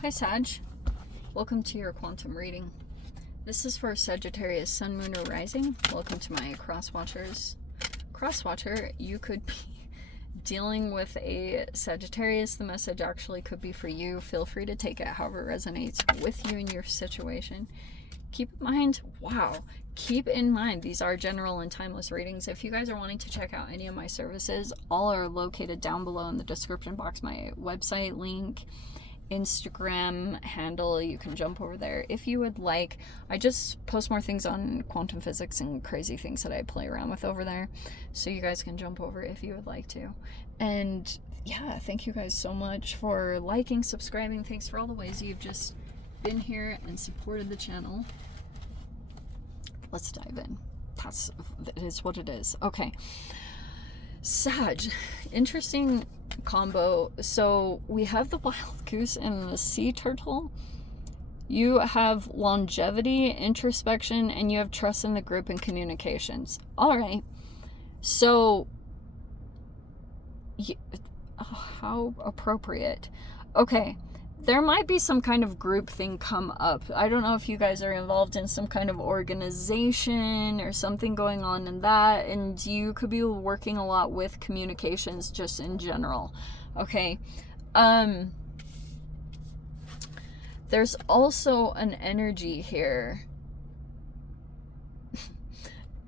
Hi Sag, welcome to your quantum reading. This is for Sagittarius, Sun, Moon, or Rising. Welcome to my cross-watchers. Cross-watcher, you could be dealing with a Sagittarius. The message actually could be for you. Feel free to take it however resonates with you and your situation. Keep in mind, these are general and timeless readings. If you guys are wanting to check out any of my services, all are located down below in the description box. My website link, Instagram handle, you can jump over there if you would like. I just post more things on quantum physics and crazy things that I play around with over there, so you guys can jump over if you would like to. And yeah, thank you guys so much for liking, subscribing. Thanks for all the ways you've just been here and supported the channel. Let's dive in. That is what it is. Okay, Sag, interesting combo. So we have the wild goose and the sea turtle. You have longevity, introspection, and you have trust in the group and communications. All right. So how appropriate. Okay. There might be some kind of group thing come up. I don't know if you guys are involved in some kind of organization or something going on in that, and you could be working a lot with communications just in general. Okay. There's also an energy here.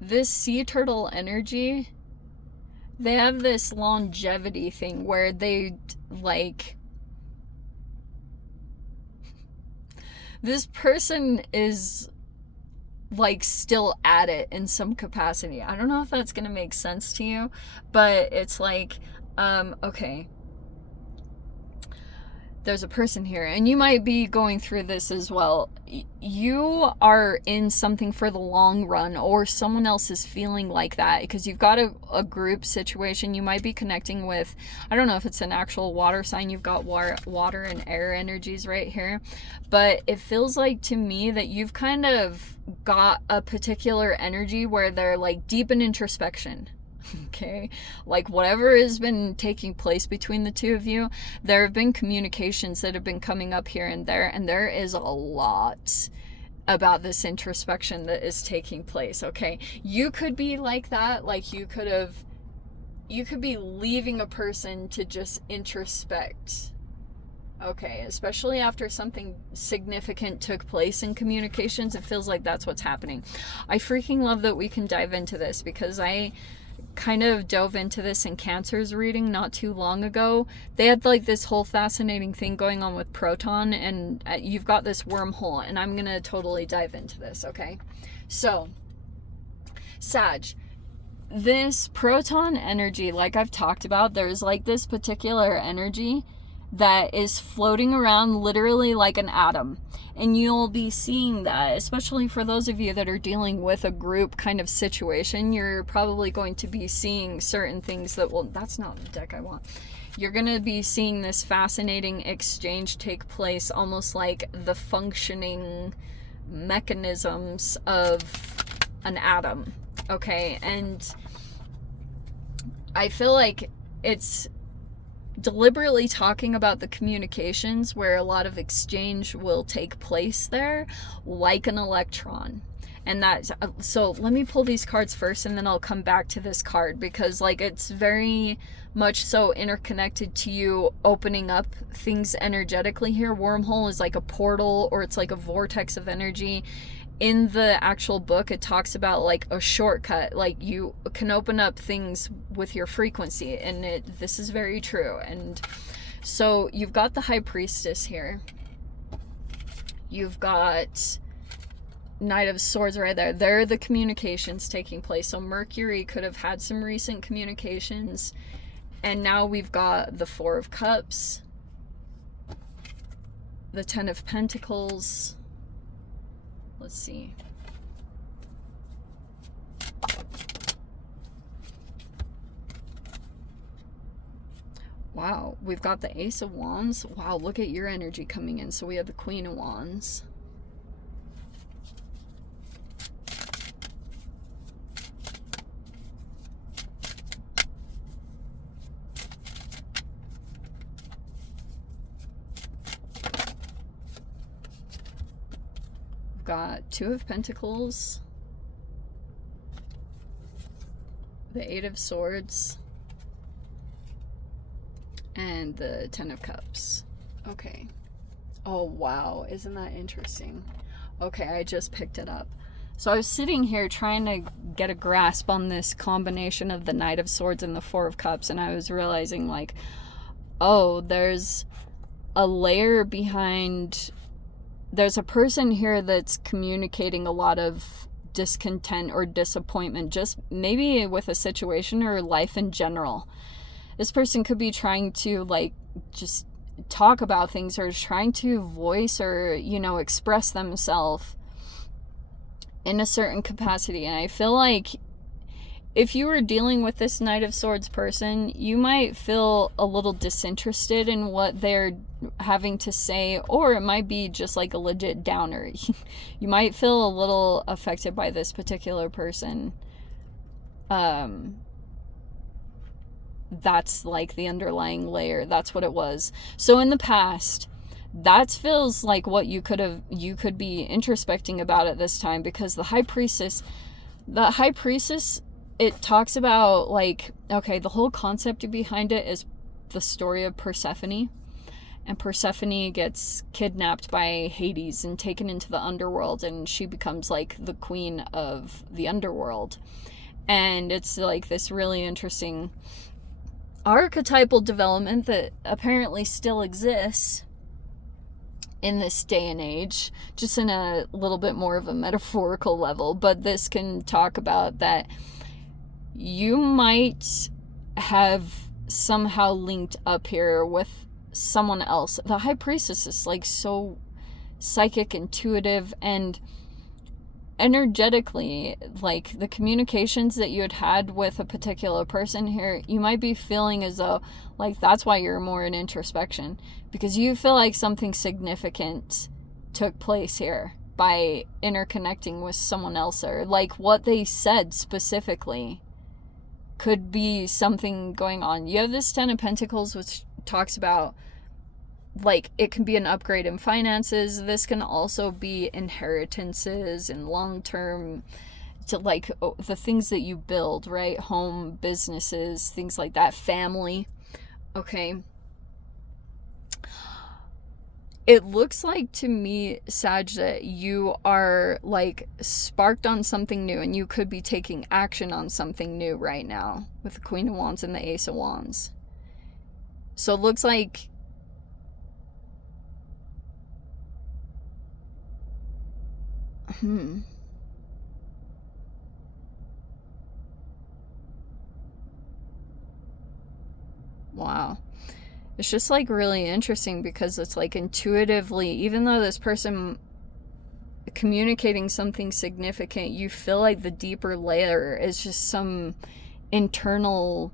This sea turtle energy, they have this longevity thing where they like, this person is like still at it in some capacity. I don't know if that's gonna make sense to you, but it's like, okay, there's a person here, and you might be going through this as well. You are in something for the long run, or someone else is feeling like that, because you've got a group situation. You might be connecting with, I don't know if it's an actual water sign. You've got water and air energies right here, but it feels like to me that you've kind of got a particular energy where they're like deep in introspection. Okay, like whatever has been taking place between the two of you, there have been communications that have been coming up here and there is a lot about this introspection that is taking place. Okay, you could be like that, like you could be leaving a person to just introspect. Okay, especially after something significant took place in communications, it feels like that's what's happening. I freaking love that we can dive into this, because I kind of dove into this in Cancer's reading not too long ago. They had like this whole fascinating thing going on with Proton, and you've got this wormhole, and I'm gonna totally dive into this. Okay, so Sag, this Proton energy, like I've talked about, there's like this particular energy that is floating around literally like an atom, and you'll be seeing that, especially for those of you that are dealing with a group kind of situation. You're probably going to be seeing certain things that will, that's not the deck I want. You're going to be seeing this fascinating exchange take place, almost like the functioning mechanisms of an atom. Okay, and I feel like it's deliberately talking about the communications where a lot of exchange will take place there, like an electron. And that's, so let me pull these cards first, and then I'll come back to this card, because like it's very much so interconnected to you opening up things energetically here. Wormhole is like a portal, or it's like a vortex of energy. In the actual book, it talks about like a shortcut, like you can open up things with your frequency, and this is very true. And so you've got the High Priestess here. You've got Knight of Swords right there. There are the communications taking place. So Mercury could have had some recent communications. And now we've got the Four of Cups, the Ten of Pentacles. Let's see. Wow, we've got the Ace of Wands. Wow, look at your energy coming in. So we have the Queen of Wands. got Two of Pentacles, the Eight of Swords, and the Ten of Cups. Okay. Oh, wow. Isn't that interesting? Okay, I just picked it up. So I was sitting here trying to get a grasp on this combination of the Knight of Swords and the Four of Cups, and I was realizing, like, oh, there's a layer behind... There's a person here that's communicating a lot of discontent or disappointment, just maybe with a situation or life in general. This person could be trying to, like, just talk about things, or trying to voice or, you know, express themselves in a certain capacity. And I feel like if you were dealing with this Knight of Swords person, you might feel a little disinterested in what they're having to say, or it might be just like a legit downer. You might feel a little affected by this particular person. That's like the underlying layer. That's what it was. So in the past, that feels like what you could be introspecting about at this time, because the High Priestess, it talks about, like, okay, the whole concept behind it is the story of Persephone. And Persephone gets kidnapped by Hades and taken into the underworld, and she becomes like the queen of the underworld. And it's like this really interesting archetypal development that apparently still exists in this day and age, just in a little bit more of a metaphorical level. But this can talk about that you might have somehow linked up here with someone else. The High Priestess is like so psychic, intuitive, and energetically, like the communications that you had with a particular person here, you might be feeling as though, like, that's why you're more in introspection, because you feel like something significant took place here by interconnecting with someone else, or like what they said specifically could be something going on. You have this Ten of Pentacles, which talks about, like, it can be an upgrade in finances. This can also be inheritances and long-term, to like the things that you build, right? Home, businesses, things like that, family. Okay. It looks like to me, Sag, that you are like sparked on something new, and you could be taking action on something new right now with the Queen of Wands and the Ace of Wands. So it looks like wow. It's just like really interesting, because it's like intuitively, even though this person communicating something significant, you feel like the deeper layer is just some internal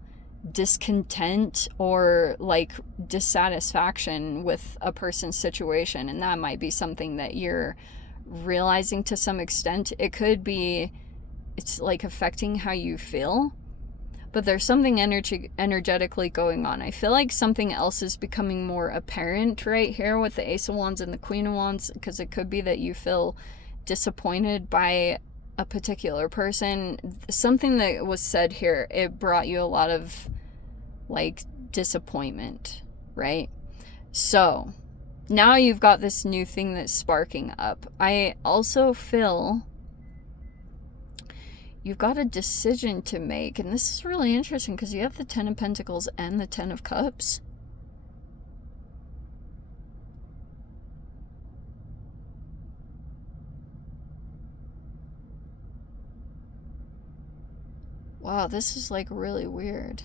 discontent or like dissatisfaction with a person's situation. And that might be something that you're realizing to some extent. It could be, it's like affecting how you feel, but there's something energetically going on. I feel like something else is becoming more apparent right here with the Ace of Wands and the Queen of Wands, because it could be that you feel disappointed by a particular person. Something that was said here, it brought you a lot of like disappointment, right? So now you've got this new thing that's sparking up. I also feel you've got a decision to make, and this is really interesting because you have the Ten of Pentacles and the Ten of Cups. Wow, this is like really weird.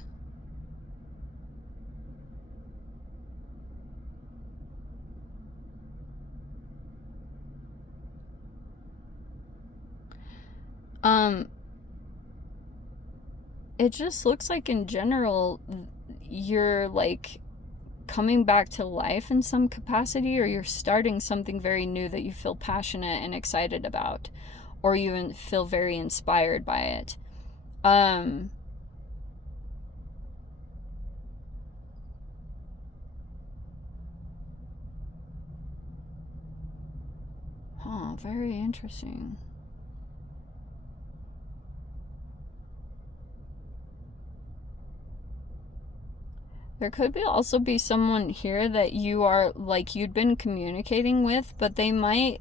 It just looks like in general you're like coming back to life in some capacity, or you're starting something very new that you feel passionate and excited about, or you feel very inspired by it. Oh, very interesting. There could also be someone here that you are, like, you'd been communicating with, but they might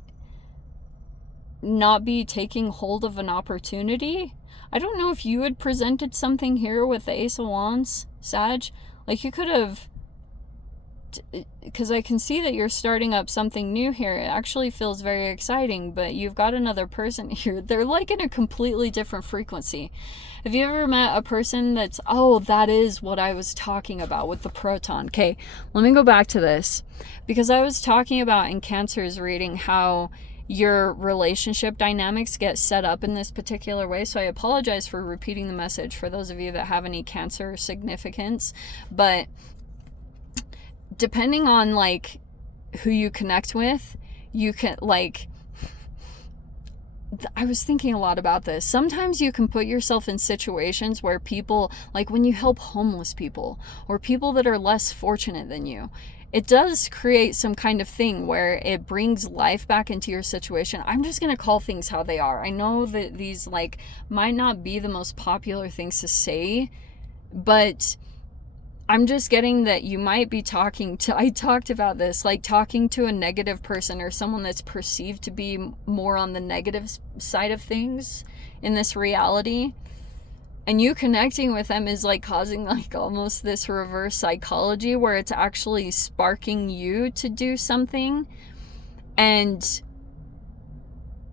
not be taking hold of an opportunity. I don't know if you had presented something here with the Ace of Wands, Sag. Like, you could have, because I can see that you're starting up something new here. It actually feels very exciting, but you've got another person here. They're like in a completely different frequency. Have you ever met a person that's, oh, that is what I was talking about with the proton? Okay, let me go back to this, because I was talking about in Cancer's reading how your relationship dynamics get set up in this particular way. So I apologize for repeating the message for those of you that have any Cancer significance, but depending on like who you connect with, you can, like, I was thinking a lot about this. Sometimes you can put yourself in situations where people, like when you help homeless people or people that are less fortunate than you, it does create some kind of thing where it brings life back into your situation. I'm just going to call things how they are. I know that these, like, might not be the most popular things to say, but I'm just getting that you might be talking to, I talked about this, like talking to a negative person or someone that's perceived to be more on the negative side of things in this reality. And you connecting with them is like causing like almost this reverse psychology where it's actually sparking you to do something. And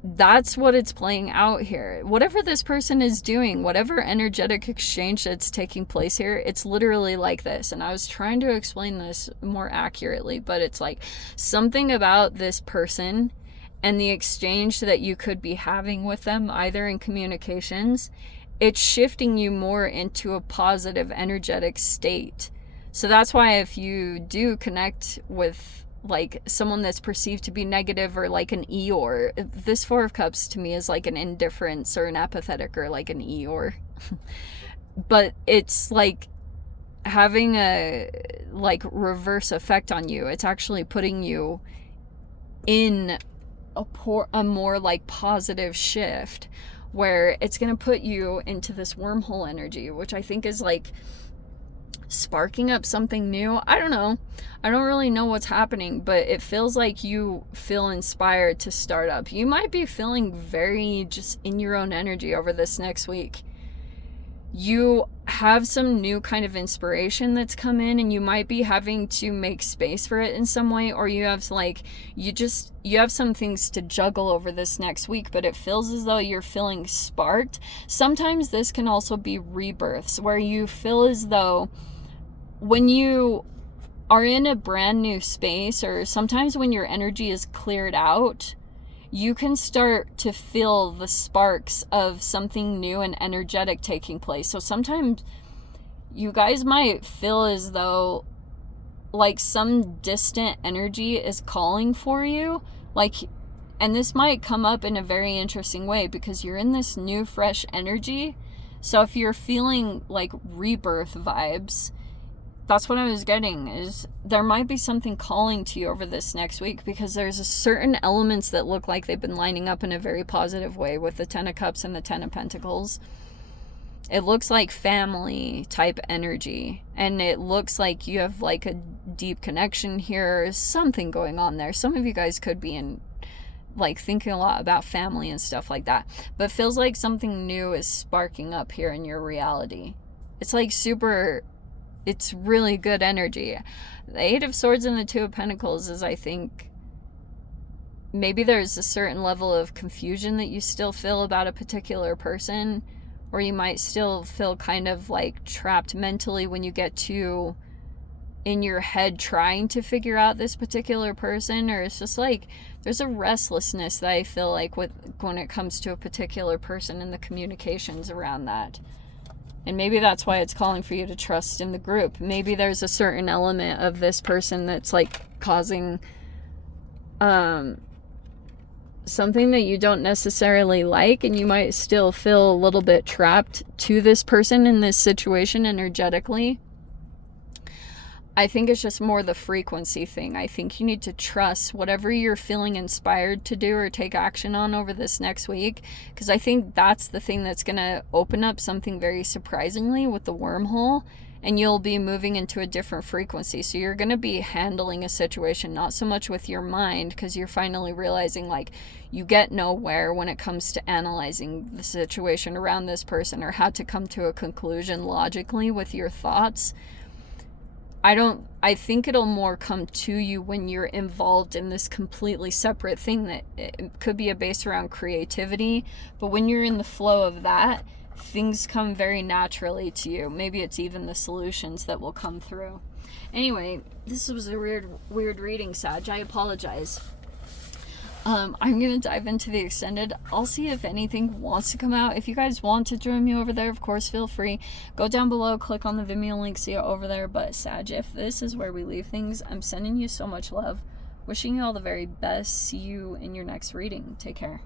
that's what it's playing out here. Whatever this person is doing, whatever energetic exchange that's taking place here, it's literally like this. And I was trying to explain this more accurately, but it's like something about this person and the exchange that you could be having with them, either in communications, it's shifting you more into a positive energetic state. So that's why if you do connect with like someone that's perceived to be negative or like an Eeyore, this Four of Cups to me is like an indifference or an apathetic or like an Eeyore. But it's like having a like reverse effect on you. It's actually putting you in a more like positive shift where it's going to put you into this wormhole energy, which I think is like sparking up something new. I don't know. I don't really know what's happening, but it feels like you feel inspired to start up. You might be feeling very just in your own energy over this next week. You have some new kind of inspiration that's come in, and you might be having to make space for it in some way, or you have like, you have some things to juggle over this next week, but it feels as though you're feeling sparked. Sometimes this can also be rebirths where you feel as though when you are in a brand new space, or sometimes when your energy is cleared out, you can start to feel the sparks of something new and energetic taking place. So sometimes you guys might feel as though like some distant energy is calling for you, like, and this might come up in a very interesting way because you're in this new fresh energy. So if you're feeling like rebirth vibes, that's what I was getting, is there might be something calling to you over this next week, because there's a certain elements that look like they've been lining up in a very positive way with the Ten of Cups and the Ten of Pentacles. It looks like family type energy, and it looks like you have like a deep connection here, something going on there. Some of you guys could be in like thinking a lot about family and stuff like that, but it feels like something new is sparking up here in your reality. It's like super, it's really good energy. The Eight of Swords and the Two of Pentacles is, I think, maybe there's a certain level of confusion that you still feel about a particular person, or you might still feel kind of like trapped mentally when you get to in your head trying to figure out this particular person, or it's just like there's a restlessness that I feel like when it comes to a particular person and the communications around that. And maybe that's why it's calling for you to trust in the group. Maybe there's a certain element of this person that's like causing something that you don't necessarily like, and you might still feel a little bit trapped to this person in this situation energetically. I think it's just more the frequency thing. I think you need to trust whatever you're feeling inspired to do or take action on over this next week, because I think that's the thing that's going to open up something very surprisingly with the wormhole, and you'll be moving into a different frequency. So you're going to be handling a situation not so much with your mind, because you're finally realizing like you get nowhere when it comes to analyzing the situation around this person or how to come to a conclusion logically with your thoughts. I think it'll more come to you when you're involved in this completely separate thing that it could be based around creativity, but when you're in the flow of that, things come very naturally to you. Maybe it's even the solutions that will come through. Anyway, this was a weird reading, Sag. I apologize. I'm going to dive into the extended. I'll see if anything wants to come out. If you guys want to join me over there, of course, feel free. Go down below, click on the Vimeo link, see it over there. But Sag, if this is where we leave things, I'm sending you so much love. Wishing you all the very best. See you in your next reading. Take care.